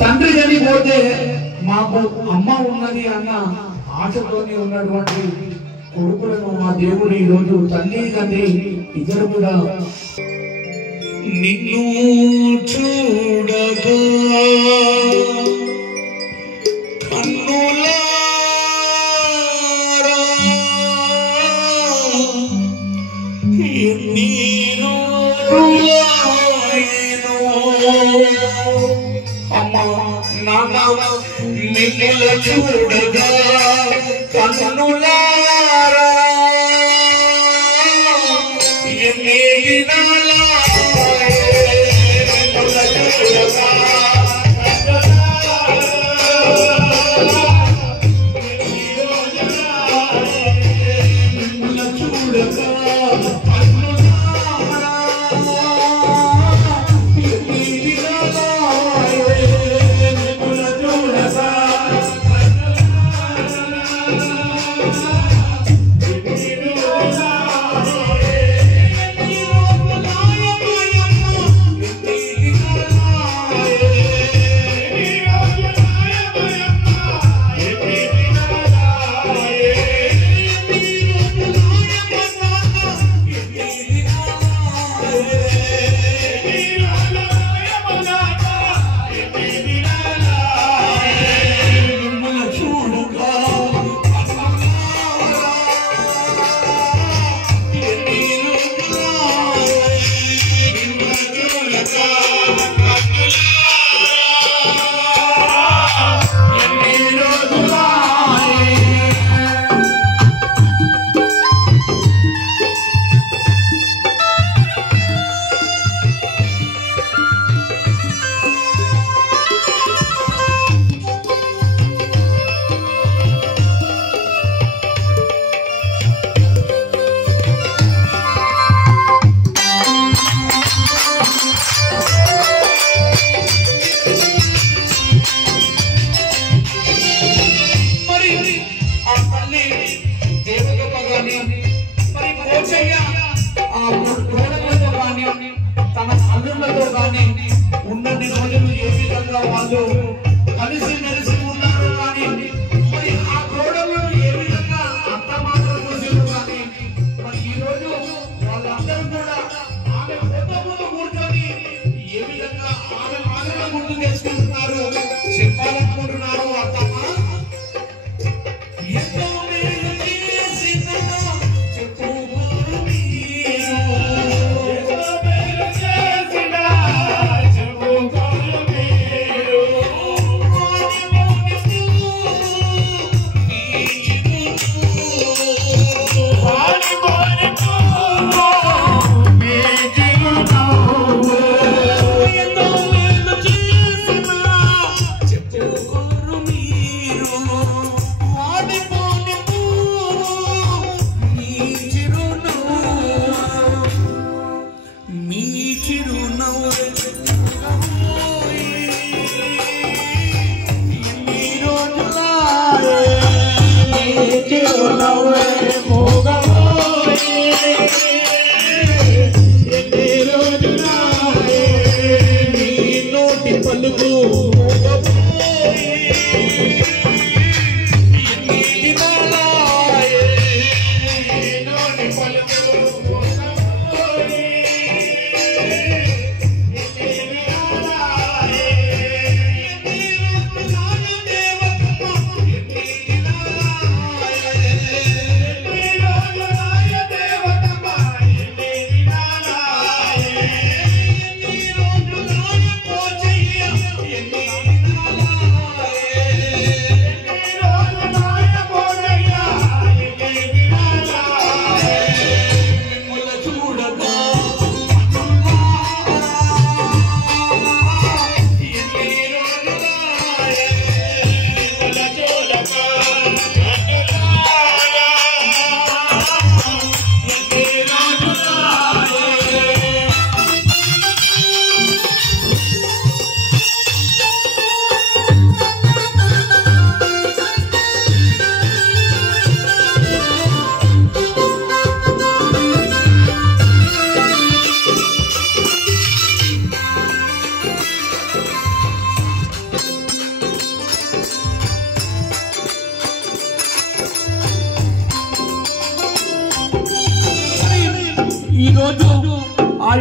తండ్రి చనిపోతే మాకు అమ్మ ఉన్నది అన్న ఆశతోనే ఉన్నటువంటి కొడుకులను మా దేవుడు ఈ రోజు తల్లి తండ్రి ఇద్దరు కూడా నిన్ను చూడగా కన్నులారా ఎన్ని రోజులాయెను అమ్మా నాన్న మిమ్ముల చూడగా కన్నులారా ఎన్ని దినాలాయెను మిమ్ముల చూడగా తన అల్లుళ్ళతో కానీ ఉన్నన్ని రోజులు ఏ విధంగా వాళ్ళు కలిసి మెలిసి ఉన్నారు కానీ మరి ఆ గోడలు ఏ విధంగా అంత మాత్రం చూసారు కానీ మరి ఈ రోజు వాళ్ళందరూ కూడా ఆమె ఫోటోలో కూర్చొని ఏ విధంగా ఆమె మాటలు గుర్తు చేసుకుంటున్నారు చెప్పాలనుకుంటున్నారు అత్తమ్మ ఎంతో మేలు చేసిన చెప్పు మీరు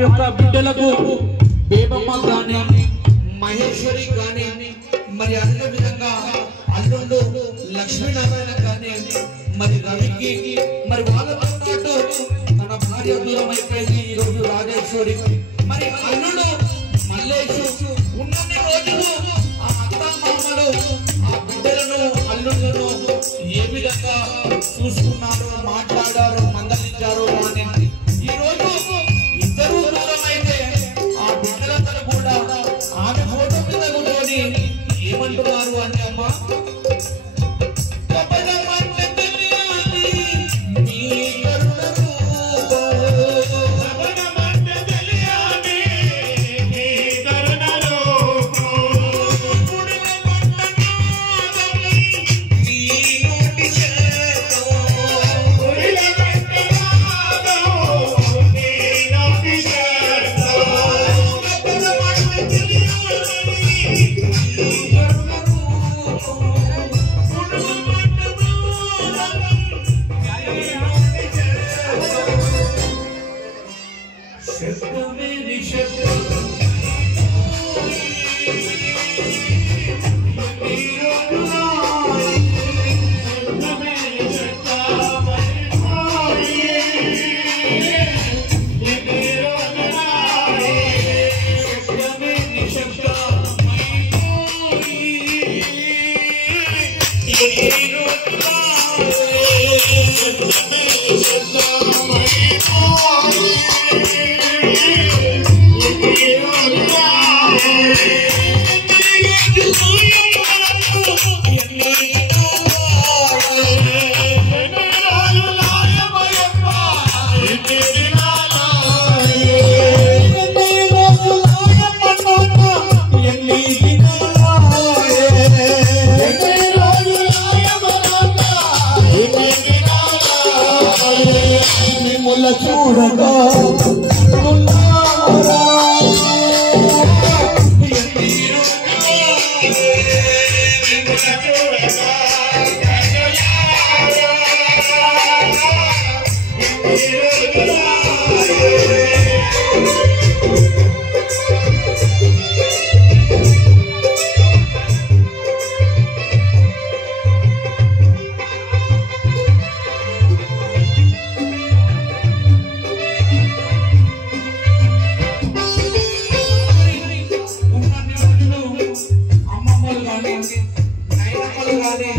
యొక్క బిడ్డలకు బేబమ్మ గాని మహేశ్వరి గాని మరి అదే విధంగా అల్లుండు లక్ష్మీనారాయణ గాని మరి రవికి మరి వాళ్ళతో పాటు తన భార్య దూరం అయిపోయింది ఈ రోజు రాజేశ్వరి మరి అల్లుడు మల్లేషు ఉన్నన్ని రోజులు ఆ అత్త మామలు ఆ బిడ్డలను అల్లుళ్ళను ఏ విధంగా చూసుకున్నారు మాట్లాడారు మందలించారు అని ఈ రోజు ఇద్దరు దూరం అయితే ఆ బిడ్డలందరూ కూడా ఆమె ఫోటో మీద కూర్చొని ఏమంటున్నారు అంటే అమ్మా చూడగా అమ్మమ్మలు కానీ నైనమ్మలు కానీ